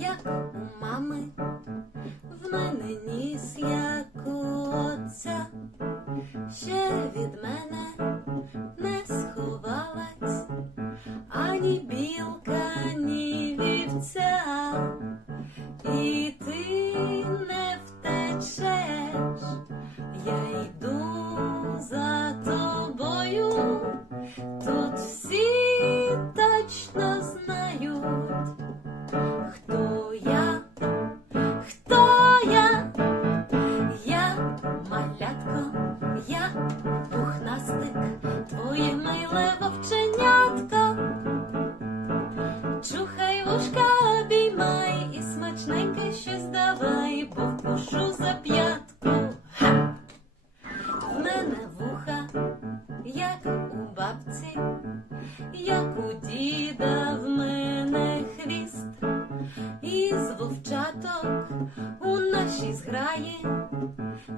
як у мами, в мене ніс як у отця, ще від мене.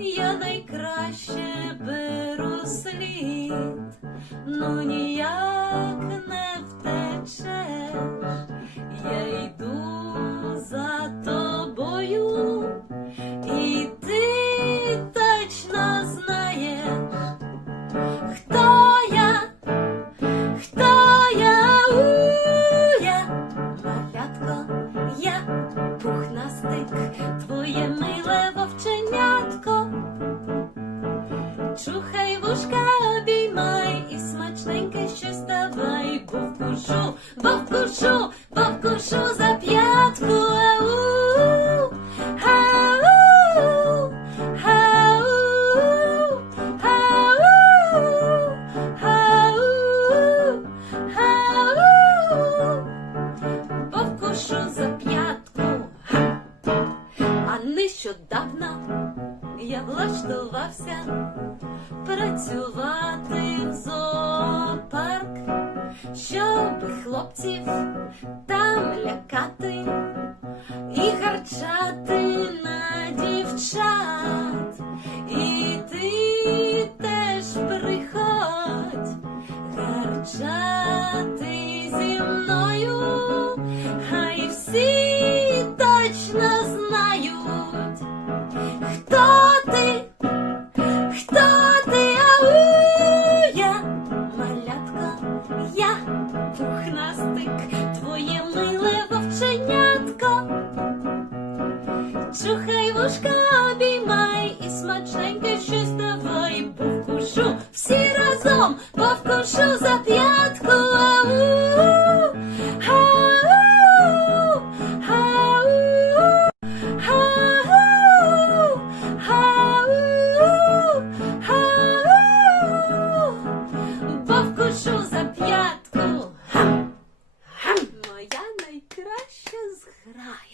я найкраще беру слід, ну ніяк. повкушу, повкушу за п'ятку. Ау, ау, ау, ау, ау, ау, за п'ятку. А нещодавно я влаштувався працювати в зоні. adoptiv. Кожуха й вушка обіймай, і смачненьке щось давай повкушу всі разом, повкушу за п'ятку. Ау, повкушу за п'ятку. Моя найкраща зграя.